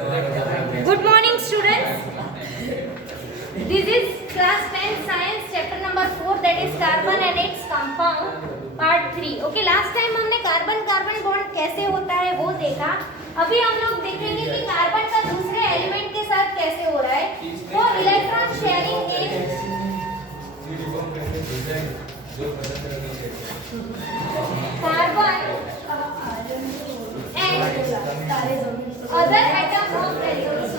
Good morning, students. This is class 10 science chapter number 4, that is carbon and its compound part 3. Okay, last time हमने carbon carbon bond कैसे होता है वो देखा. अभी हम लोग देखेंगे कि कार्बन का दूसरे एलिमेंट के साथ कैसे हो रहा है. तो electron sharing in carbon and other atoms of elements.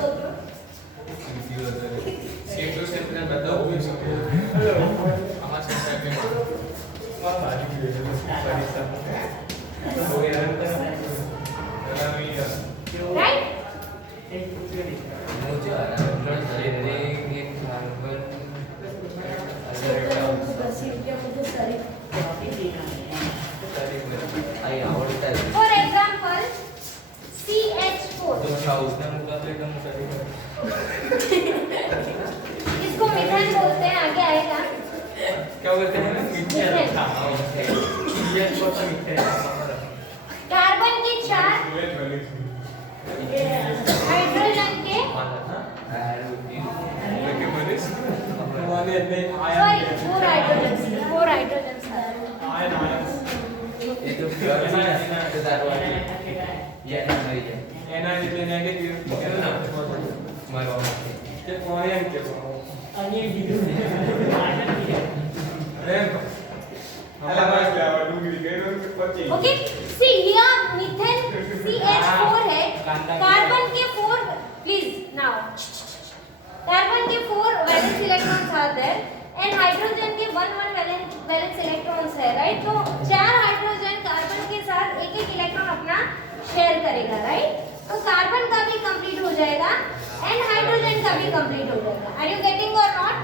Right? For example, CH4. इसको मिथेन बोलते हैं. आगे आएगा. क्या बोलते हैं? मिथेन. कार्बन की 4 हाइड्रोजन के सॉरी 4 हाइड्रोजन ये तो प्योर ये ना ये नेगेटिव ना मारो ये कौन है के अन्य video Okay, see here methane CH4 है. कार्बन के 4 please now. कार्बन के 4 वैलेंस इलेक्ट्रॉन्स आते हैं and हाइड्रोजन के 1 वैलेंस इलेक्ट्रॉन्स है, राइट. तो 4 हाइड्रोजन कार्बन के साथ एक इलेक्ट्रॉन अपना शेयर करेगा, राइट. तो कार्बन का भी कंप्लीट हो जाएगा एंड हाइड्रोजन का भी कंप्लीट हो जाएगा. Are you getting or not?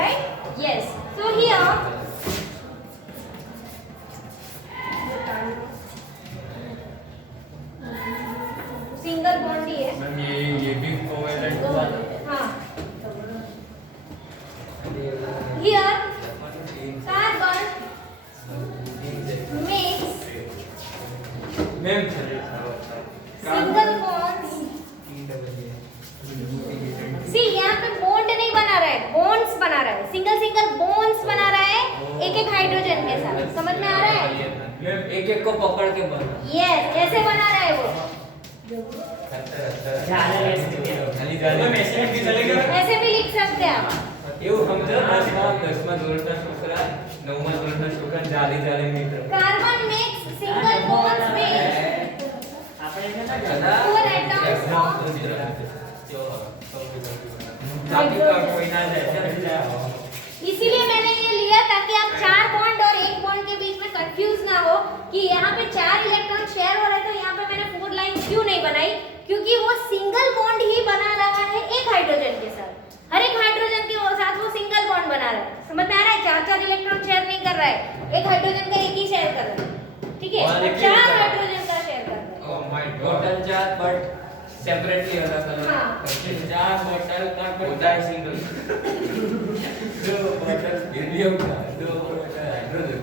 Right. Yes. So here single bond ही है. मैम ये भी कोवेलेंट हुआ ना. हाँ. Here carbon makes ma'am single bonds. See यहाँ पे बॉन्ड नहीं बना रहा है, बॉन्ड्स बना रहा है. सिंगल बॉन्ड्स बना रहा है एक हाइड्रोजन के साथ. समझ में आ रहा है? एक एक को पकड़ के बना. यस, ऐसे बना रहा है वो. ऐसे भी लिख सकते हैं आप. એવું સમજો આ 10મા ધોરણના છોકરા 9મા ધોરણના છોકરા જાલી જાલી મિત્ર Carbon makes single bonds with આપણે એને ના 4 atoms of ताकि कोई ना जाए. इसीलिए मैंने ये लिया ताकि आप 4 बॉन्ड और 1 बॉन्ड के बीच में कंफ्यूज ना हो कि यहाँ पे 4 इलेक्ट्रॉन शेयर हो रहे. तो यहाँ पे मैंने 4 लाइन क्यों नहीं बनाई? क्योंकि वो सिंगल बॉन्ड ही बना रहा है एक हाइड्रोजन के साथ. हर एक हाइड्रोजन के साथ वो सिंगल बॉन्ड बना रहा है. समझ में आ रहा है? 4 इलेक्ट्रॉन शेयर नहीं कर रहा है. एक हाइड्रोजन का एक ही शेयर कर रहा है. ठीक है, 4 हाइड्रोजन का शेयर कर रहा है. Oh my God. Total 4 but separately अलग अलग. हाँ. 4 बोतल का होता है सिंगल. 2 बोतल हीलियम का 2 बोतल हाइड्रोजन.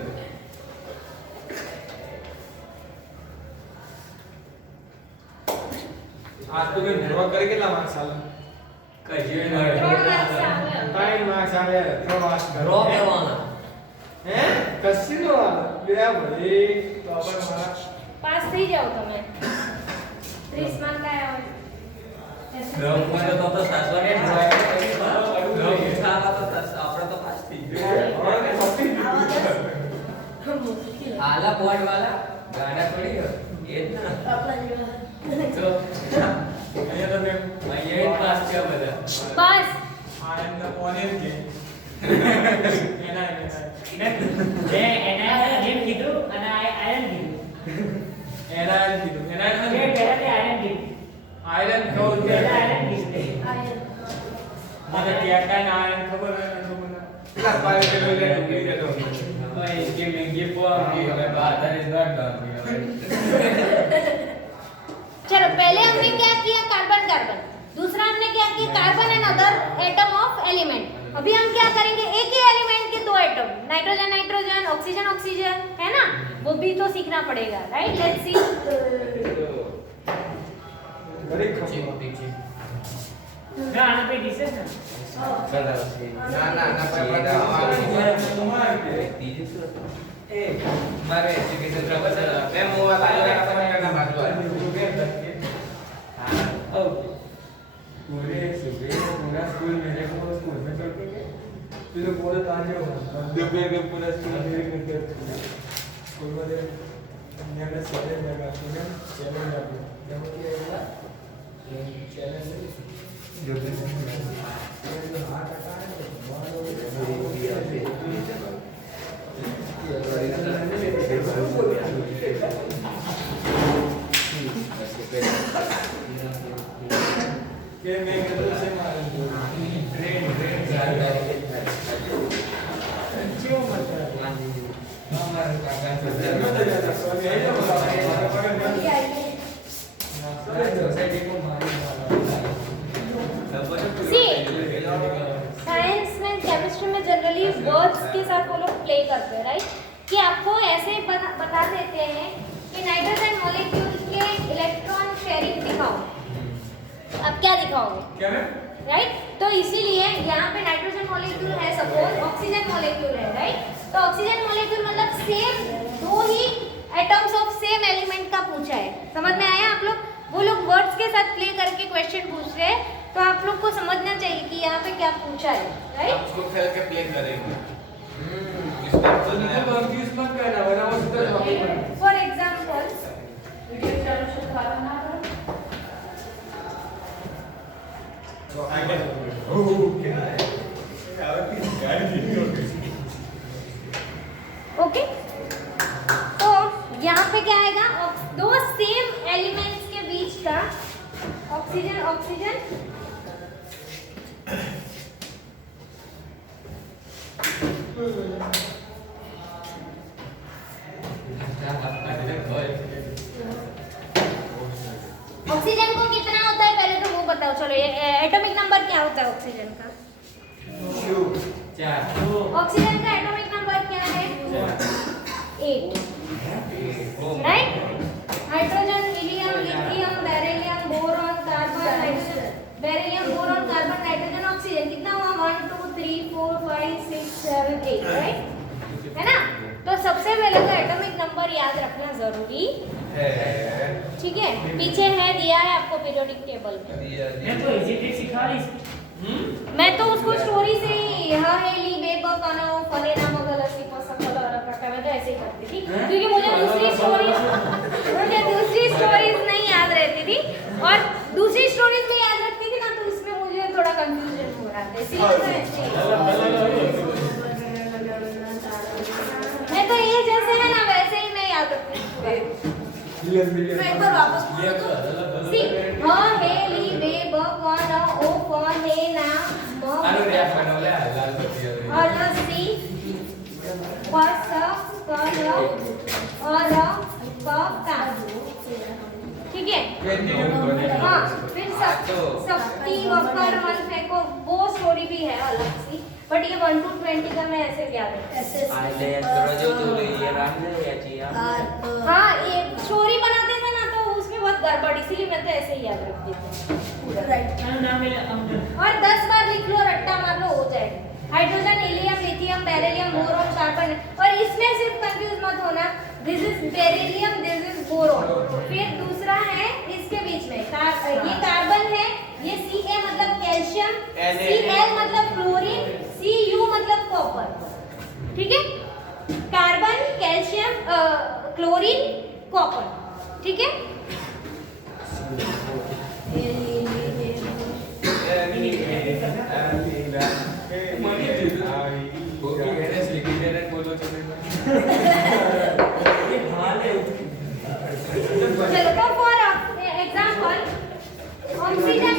आज तो मैं भरवा करे કેટલા માર્ક્સ આલે કજે 3 मार्क्स आवे. 3 માર્ક્સ આલે 3 માર્ક્સ ड्रॉ करवाना હે કશી નો આલે બે ભલે તો આપણે મારા पास થઈ જાવ તમે. 30 માર્ક આયા હોય. ड्रॉ करे तो सासवाने ड्रॉ ઉઠાવા તો આપણે તો પાસ થઈ ગયો. आला पॉइंट वाला गाना थोड़ी है ये ना तो ये तो मैं ये पास किया बता बस. આઈ એમ ધ ઓનિયન કે એના જે એના નેમ કીધું અને આયરન કીધું. એના કીધું એના જે પહેલા તે આયરન કીધું. આયરન કહું કે પહેલા આયરન કીધું. મને કેટાઇન આયરન ખબર નથી તો મને કેટલા પાય કે લઈ લે કે દો भाई इसके महंगे पॉइंट की मैं बात है इस बार डाल चलो पहले हमने क्या किया? कार्बन. दूसरा हमने क्या किया? Carbon and other atom of element. अभी हम क्या करेंगे? एक ही एलिमेंट के 2 एटम, नाइट्रोजन, ऑक्सीजन, है ना. वो भी तो सीखना पड़ेगा, राइट. Let's see. ઘરે ખબર ના આના પે દિશે ને ના ના ના એ મારે એજ્યુકેશન પ્રોફેસર મે મોવા કાલરા આપણને બાજુ हाँ पूरे सुबह पूरा स्कूल मेरे को स्कूल में छोड़ के तू तो बोले तो आज दोपहर के पूरा स्कूल मेरे करके स्कूल वाले मैंने सारे जगह सुने चैलेंज आ गया जब ये हुआ चैलेंज जो भी तो हाथ हटा है बहुत के मैं तो से मारूंगा ट्रेन ज्यादा क्यों मत हमारे काका से ज्यादा सोने है सोसाइटी को मारूंगा See, साइंस में केमिस्ट्री में जनरली वर्ड्स के साथ वो लोग प्ले करते हैं, राइट? कि आपको ऐसे बता देते हैं कि नाइट्रोजन मॉलिक्यूल के इलेक्ट्रॉन शेयरिंग दिखाओ। अब क्या दिखाओगे? क्या है? राइट? तो इसीलिए यहाँ पे नाइट्रोजन मॉलिक्यूल है, सपोज ऑक्सीजन मॉलिक्यूल है, राइट? तो ऑक्सीजन मॉलिक्यूल मतलब सेम दो ही एटम्स ऑफ सेम एलिमेंट का पूछा है। समझ में आया आप लोग? वो लोग वर्ड्स के साथ प्ले करके क्वेश्चन पूछ रहे हैं, तो आप लोग को समझना चाहिए कि यहाँ पे क्या पूछा है, राइट? उसको खेल के प्ले करेंगे तो कंफ्यूज मत करना वरना वो सीधा जवाब फॉर एग्जांपल तो आई गेट ओह क्या है यार की गाड़ी नहीं होती ओके, तो यहाँ पे क्या आएगा? दो सेम एलिमेंट्स के बीच का ऑक्सीजन ऑक्सीजन ऑक्सीजन को कितना होता है पहले तो वो बताओ। चलो ये एटॉमिक नंबर क्या होता है ऑक्सीजन का? ऑक्सीजन का एटॉमिक नंबर क्या है? 8, right? Hydrogen, helium, lithium, beryllium, boron, carbon, nitrogen, beryllium, boron, carbon, nitrogen, oxygen कितना हुआ? 1 2 3 4 5 6 7 8, राइट? है ना? तो सबसे पहले तो एटॉमिक नंबर याद रखना जरूरी है, ठीक है? पीछे है, दिया है आपको पीरियोडिक टेबल में। मैं तो इजी ट्रिक सिखा रही इसकी मैं तो उसको स्टोरी से ही हाँ हेली बेबा कानो फले नाम गलसी पसंद रखा, मैं तो ऐसे ही करती थी क्योंकि मुझे दूसरी स्टोरीज नहीं याद रहती थी और दूसरी स्टोरीज में याद रखती थी ना, तो उसमें मुझे थोड़ा कंफ्यूजन हो रहा था, इसलिए तो ऐसे ही। मैं तो ये जैसे है ना वैसे ही मैं याद रखती हूँ। मैं एक बार वापस बोलूँ तो सी हाँ हेली बेबा कानो ओ फले नाम गलसी ठीक है? हाँ, फिर शक्ति वक्र मन फेंको, वो स्टोरी भी है अलग सी, बट ये 1 to 20 का मैं ऐसे याद रखती हाँ, ये स्टोरी बनाते थे ना तो उसमें बहुत गड़बड़, इसीलिए मैं तो ऐसे ही याद रखती थी। नाम मेरा और 10 बार लिख लो, रट्टा मार लो, हो जाएगा। Hydrogen, helium, lithium, beryllium, boron, carbon, और इसमें सिर्फ कंफ्यूज मत होना, this is beryllium, this is boron. फिर दूसरा है इसके बीच में ये कार्बन है, ये Ca मतलब कैल्शियम, Cl मतलब क्लोरीन, Cu मतलब कॉपर, ठीक है? कार्बन, कैल्शियम, क्लोरीन, कॉपर, ठीक है? चलो तो फॉर एग्जांपल ऑक्सीजन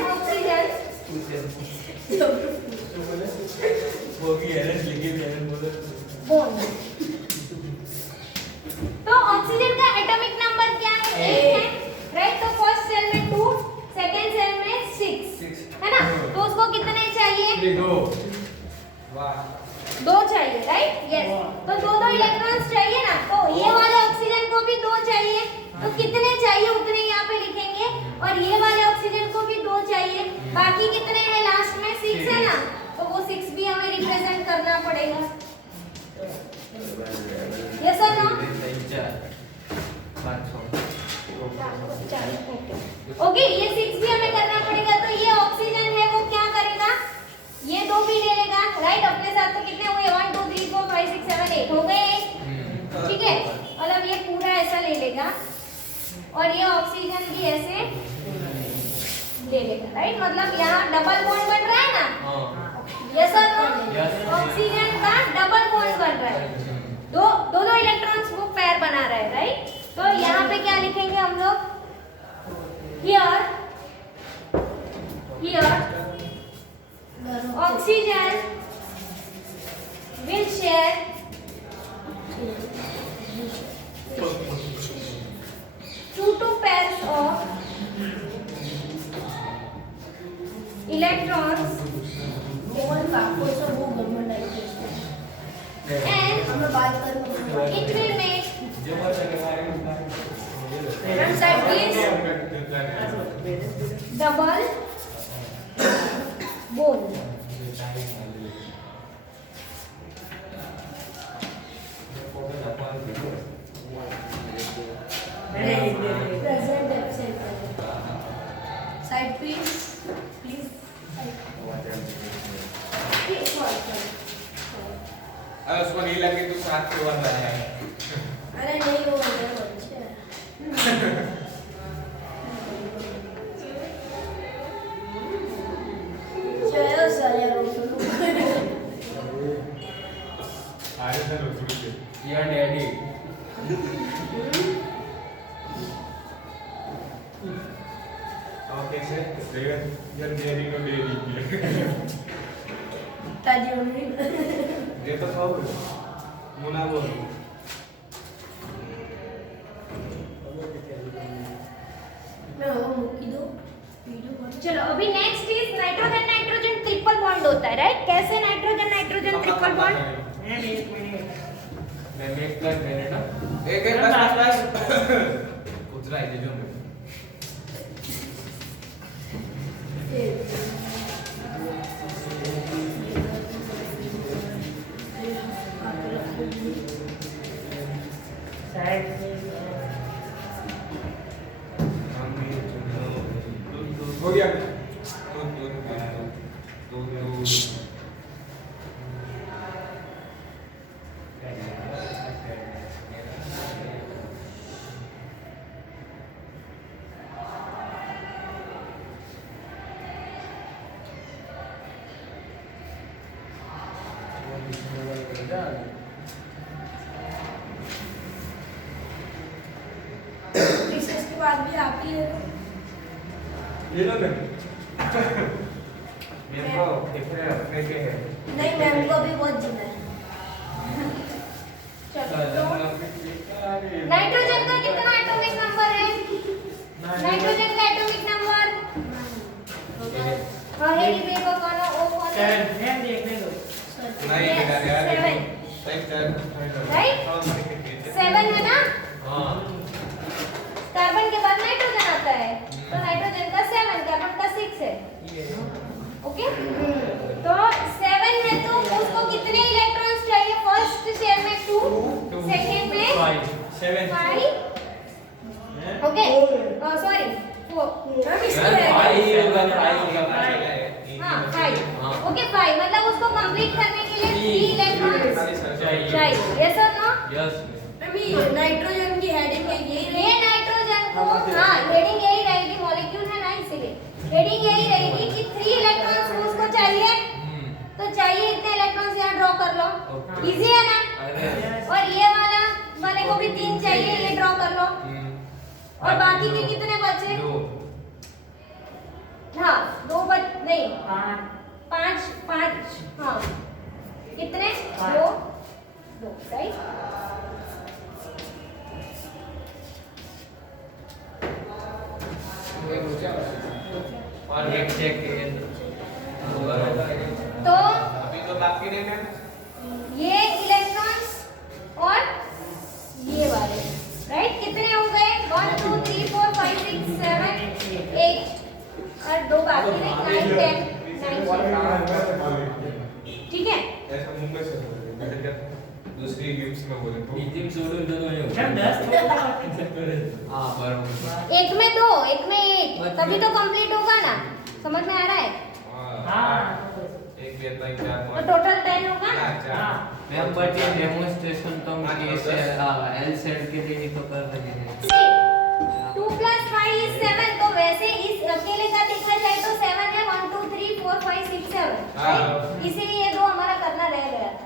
बोन, तो ऑक्सीजन का एटॉमिक नंबर क्या है? 8 है, राइट? तो फर्स्ट सेल में 2, सेकंड सेल में 6, है ना? तो उसको कितने चाहिए? 2 चाहिए, राइट? यस। तो 2 इलेक्ट्रॉन्स चाहिए ना, तो ये वाले ऑक्सीजन को भी 2 चाहिए, तो कितने चाहिए उतने यहाँ पे लिखेंगे, और ये वाले ऑक्सीजन करना पड़ेगा। यस और नो? ओके, ये 6 भी हमें करना पड़ेगा। तो ये ऑक्सीजन है वो क्या करेगा, ये 2 भी ले लेगा, राइट। अपने साथ तो कितने हुए, 1 2 3 4 5 6 7 8 हो गए, ठीक है। मतलब ये पूरा ऐसा ले लेगा और ये ऑक्सीजन भी ऐसे ले लेगा, राइट। मतलब यहाँ डबल बॉन्ड बन रहा है ना, यस और नो? ऑक्सीजन का डबल बॉन्ड बन रहा है, दो इलेक्ट्रॉन्स वो पेयर बना रहा है, राइट। तो यहाँ पे क्या लिखेंगे हम लोग, here oxygen will share 2 pairs of electrons and it will make double bond. Side please. अरे उसको नहीं लगे तो साथ के वाला है। अरे नहीं वो मेरे बच्चे चलो सारे अरे चलो शुरू से योर डैडी ओके सर यार डेरी को डेरी ताजी मम्मी ये तो सब मुना बोल मैं वो मुक्की दो वीडियो चलो अभी next is nitrogen nitrogen triple bond होता है, राइट। कैसे नाइट्रोजन नाइट्रोजन ट्रिपल बॉन्ड, मैं मेक कर देने ना एक बस कुतरा है जो मैं हो गया रिसर्च के बाद भी आप ही ये लो मैं मेरे को देखने अपने के है नहीं मैम को भी बहुत जिम्मा है नाइट्रोजन का कितना एटॉमिक नंबर है, नाइट्रोजन का एटॉमिक नंबर हाँ है ये देखो कौन है, ओ कौन है, नहीं यार Seven. Right? 7 है ना, हां कार्बन के बाद नाइट्रोजन आता है, तो नाइट्रोजन का 7, कार्बन का 6 है, ओके। तो 7 में तो उसको कितने इलेक्ट्रॉन्स चाहिए, फर्स्ट शेयर में 2, सेकंड में 5, ओके, सॉरी 4, हाँ 5, ओके 5, मतलब उसको कंप्लीट करने के लिए 3 इलेक्ट्रॉन्स चाहिए, यस और नो? यस अभी नाइट्रोजन की हेडिंग है ये नाइट्रोजन को हाँ हेडिंग यही रहेगी, मॉलिक्यूल है ना इसीलिए हेडिंग यही रहेगी कि 3 इलेक्ट्रॉन्स उसको चाहिए, तो चाहिए इतने इलेक्ट्रॉन्स यहाँ ड्रॉ कर लो, इजी है ना। और ये वाले को भी 3 चाहिए, ये ड्रॉ कर लो। और बाकी के कितने बचे, हाँ 2 नहीं 5 हाँ कितने, 2 राइट। और एक चेक तो अभी तो बाकी नहीं है ये इलेक्ट्रॉन्स और ये वाले, राइट। कितने हो गए, 1 2 3 4 5 6 7 8 और 2 बाकी रहे, 9 10 9, ठीक है। ऐसा मुंह में से बोले मैंने क्या दूसरी गिफ्ट्स में बोले तो टीचिंग सोडून दोनों ये मैम 10 तो हां बराबर एक में दो, एक में एक, तभी तो कंप्लीट होगा ना। समझ में आ रहा है? हां एक भी इतना ही चार तो टोटल 10 होगा ना? हां मैम बट ये डेमोंस्ट्रेशन तो हम कैसे एल सेट के लिए ही तो कर रहे हैं। See, 2 + 5 is 7, तो वैसे इस अकेले का देखा जाए तो 7 है, 1 2 3 4 5 6 7, राइट? इसीलिए ये दो हमारा करना रह गया था।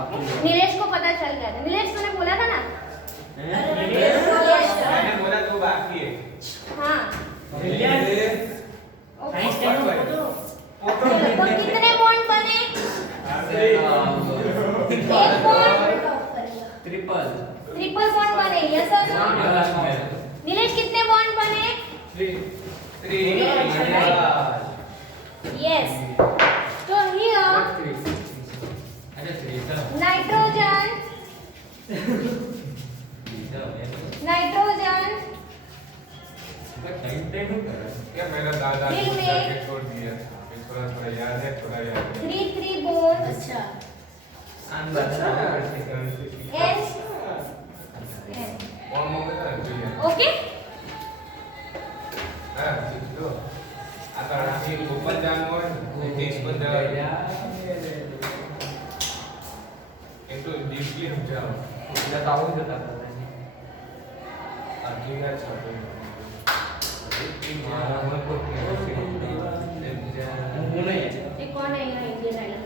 आपको नीलेश को पता चल गया था। नीलेश तूने बोला था ना? मैंने बोला तो बाकी है हाँ। साइंस टेन को चलो, तो कितने बॉन्ड बने? एक बॉन्ड, ट्रिपल ट्रिपल बॉन्ड बने, यस और नो? नीलेश कितने बॉन्ड बने? 3 यस। तो हियर नाइट्रोजन क्या मेरा दादा दिल में जाके छोड़ दिया थोड़ा थोड़ा याद है 3 बोन्स अच्छा एंड और मम्मी का भी है ओके। हां तो आता राशि ऊपर जानो नेक्स्ट पर जाओ into deeply हम जाओ या ताऊ देता था अर्जुन छात्र ये कौन है यहाँ इंडियन आइडल?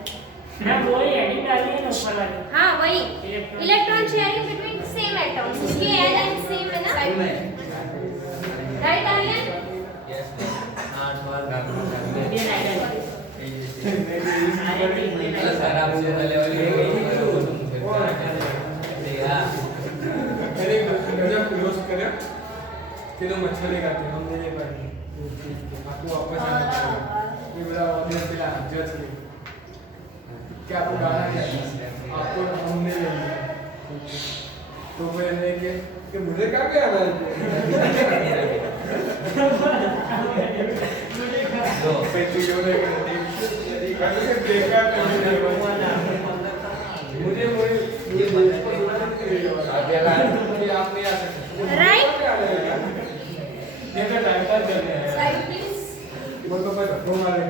मैम वो ही हेडिंग डाली है ना ऊपर वाली हाँ वही electron sharing between same atoms, उसकी एल एंड सेम है ना, right Aryan? Indian Idol sir आपसे पहले वाली मैंने जब क्लोज करा कि तो मछली खाते हम नहीं पाएंगे आपको वापस आना पड़ेगा ये बड़ा ऑडियंस का जज है क्या आपको गाना क्या आपको हमने ले लिया तो मैंने कि मुझे क्या क्या है दो पेटी जो ने कैसे देखा मुझे ये आगे ला ये आप नहीं आ सकते Right? ये तो टाइम पास कर रहे हैं साइड प्लीज वो तो बस दो मारे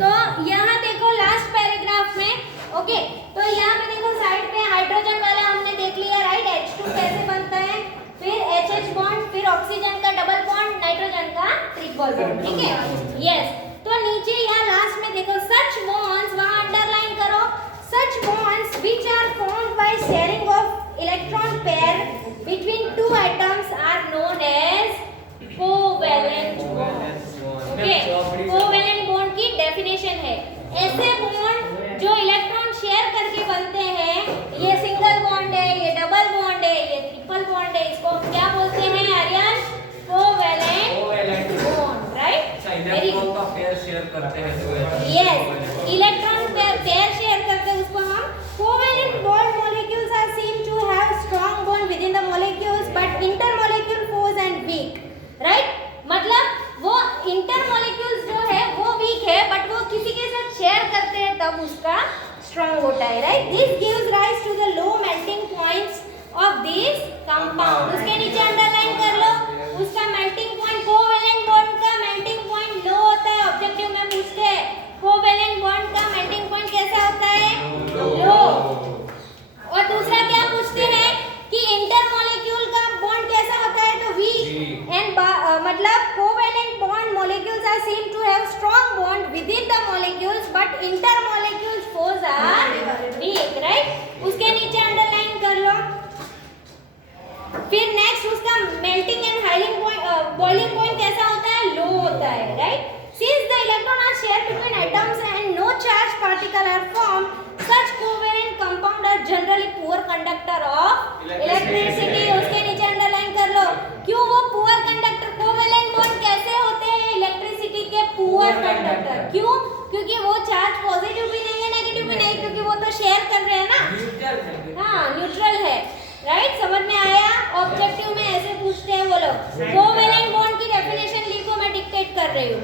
तो यहाँ देखो लास्ट पैराग्राफ में, ओके, तो यहाँ पे देखो साइड पे हाइड्रोजन वाला हमने देख लिया, राइट? H2 कैसे बनता है, फिर HH बॉन्ड, फिर ऑक्सीजन का डबल बॉन्ड, नाइट्रोजन का ट्रिपल बॉन्ड, ठीक है? यस। तो नीचे यहाँ लास्ट में देखो सच बॉन्ड्स, वहाँ अंडरलाइन करो, सच bonds which are formed by sharing of electron pair between two atoms are known as covalent bonds. Okay, covalent bond की डेफिनेशन है ऐसे बॉन्ड जो इलेक्ट्रॉन शेयर करके बनते हैं, ये सिंगल बॉन्ड है, ये डबल बॉन्ड है, ये ट्रिपल बॉन्ड है, इसको क्या बोलते हैं Aryan? Covalent bond, right? Very good. का पेयर शेयर करते हैं तो यस, इलेक्ट्रॉन पेयर शेयर करते हैं, उसको हम covalent bond molecules are seen to have strong bond within the molecules but intermolecule force and weak, right? मतलब वो इंटरमॉलिक्यूल्स जो है वो वीक है बट वो किसी के साथ शेयर करते हैं तब उसका स्ट्रांग होता है, right? This gives rise to the low melting points of this compound. उसके नीचे अंडरलाइन कर लो, उसका मेल्टिंग पॉइंट, कोवेलेंट बॉन्ड का मेल्टिंग पॉइंट लो होता है, ऑब्जेक्टिव में पूछते हैं कोवेलेंट बॉन्ड का मेल्टिंग पॉइंट कैसा होता है? लो। और दूसरा क्या पूछते हैं कि इंटरमॉलिक्यूल का बॉन्ड कैसा होता है? तो वीक। एंड मतलब covalent bond molecules are seen to have strong bond within the molecules but intermolecules force are weak, right? उसके नीचे अंडरलाइन कर लो। फिर नेक्स्ट उसका मेल्टिंग एंड बॉइलिंग पॉइंट कैसा होता है? लो होता है, right? Since the electron are shared between atoms and no charged particle are formed, such covalent compound are generally poor conductor of electricity. उसके नीचे अंडरलाइन कर लो। क्यों वो पुअर कंडक्टर? कोवेलेंट बॉन्ड कैसे होते हैं इलेक्ट्रिसिटी के? Poor conductor. क्यों? क्योंकि वो चार्ज पॉजिटिव भी नहीं है, नेगेटिव भी नहीं, क्योंकि वो तो शेयर कर रहे हैं ना। हाँ, न्यूट्रल है, राइट? समझ में आया? ऑब्जेक्टिव में ऐसे पूछते हैं वो लोग। कोवेलेंट बॉन्ड की डेफिनेशन लिखो, मैं डिक्टेट कर रही रही हूँ।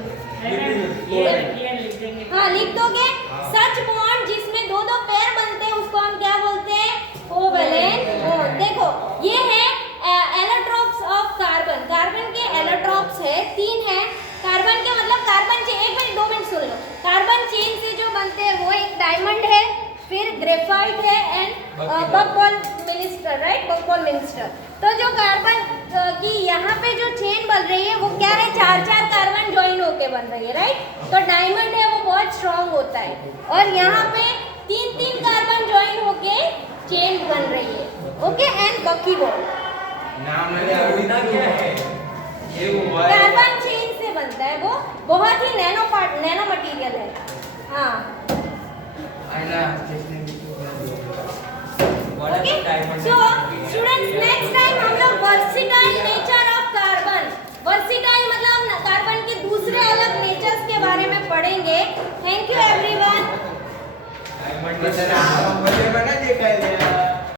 ये लिख देंगे। हाँ लिख दोगे। सच बॉन्ड जिसमें दो दो पेयर बनते हैं उसको हम क्या बोलते हैं? Covalent bond. देखो ये है एलोट्रोप्स ऑफ कार्बन। कार्बन के एलोट्रोप्स है 3 है। कार्बन के मतलब कार्बन चेन, 1 मिनट 2 मिनट सुन लो। कार्बन चेन से जो बनते हैं वो एक डायमंड है, फिर ग्रेफाइट है एंड बकबॉल मिनिस्टर, राइट, बकबॉल मिनिस्टर। तो जो कार्बन की यहाँ पे जो चेन बन रही है वो क्या है? 4-4 कार्बन ज्वाइन होके बन रही है, राइट। तो डायमंड है वो बहुत स्ट्रांग होता है और यहाँ पे 3-3 कार्बन ज्वाइन होके चेन बन रही है, ओके। एंड बकीबॉल नाम मैंने अभी ना क्या है ये वो है कार्बन चेन से बनता है, वो बहुत ही नैनो मटेरियल है। हाँ आइना okay. So students next time हम लोग versatile nature of carbon, versatile मतलब कार्बन के दूसरे अलग नेचर्स के बारे में पढ़ेंगे। Thank you everyone. डायमंड की तरह